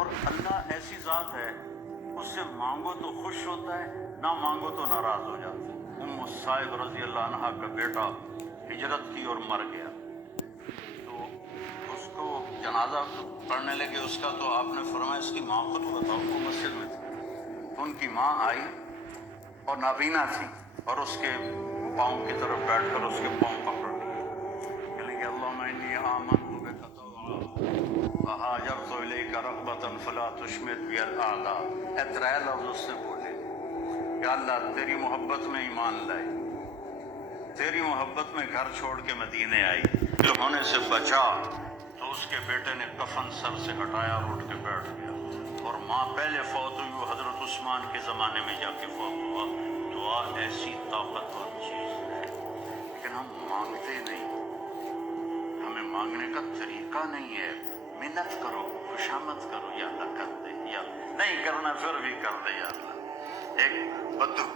اور اللہ ایسی ذات ہے اس سے مانگو تو خوش ہوتا ہے، نہ مانگو تو ناراض ہو جاتا ہے۔ ام الصائب رضی اللہ عنہ کا بیٹا ہجرت کی اور مر گیا، تو اس کو جنازہ پڑھنے لگے اس کا، تو آپ نے فرمایا اس کی ماں کو تو بتاؤ، وہ مسجد میں تھی۔ تو ان کی ماں آئی اور نابینا تھی، اور اس کے پاؤں کی طرف بیٹھ کر اس کے پاؤں پکڑ لیے، کہ لیں اللہم انی آمنت بک وہاجرت الیک رغبۃ فلا تشمت بی الاعداء۔ اے ترے لفظ اس سے بولے کہ اللہ تیری محبت میں ایمان لائی، تیری محبت میں گھر چھوڑ کے مدینے آئی، جو ہونے سے بچا۔ تو اس کے بیٹے نے کفن سر سے ہٹایا اور اٹھ کے بیٹھ گیا، اور ماں پہلے فوت ہوئی، وہ حضرت عثمان کے زمانے میں جا کے فوت ہوا۔ دعا ایسی طاقتور چیز ہے، لیکن ہم مانگتے نہیں، ہمیں مانگنے کا طریقہ نہیں ہے۔ منت کرو، خوشامد کرو، یا اللہ کر دے، یا نہیں کرنا پھر بھی کر دے یا اللہ۔ ایک بدو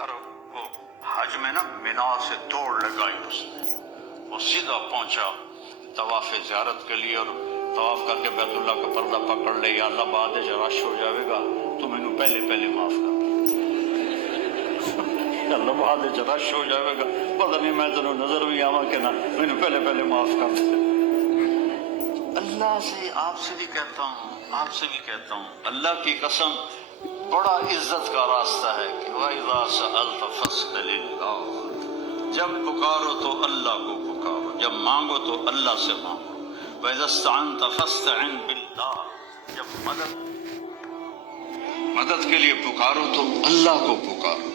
اور وہ حج میں نا مینا سے دوڑ لگائی اس نے، وہ سیدھا پہنچا طواف زیارت کے لیے، اور طواف کر کے بیت اللہ کا پردہ پکڑ لے، یا اللہ بعد رش ہو جاوے گا تو مینوں پہلے معاف کر دے، یا اللہ بعد رش ہو جاوے گا پتہ نہیں میں تینوں نظر بھی آواں کہ نہ، مینوں پہلے معاف کر دے۔ اللہ سے، آپ سے بھی کہتا ہوں، آپ سے بھی کہتا ہوں، اللہ کی قسم بڑا عزت کا راستہ ہے کہ وَإِذَا سَأَلْتَ فَاسْأَلِ اللَّهَ، جب پکارو تو اللہ کو پکارو، جب مانگو تو اللہ سے مانگو۔ وَإِذَا اسْتَعَنْتَ فَاسْتَعِنْ بِاللَّهِ، جب مدد کے لیے پکارو تو اللہ کو پکارو۔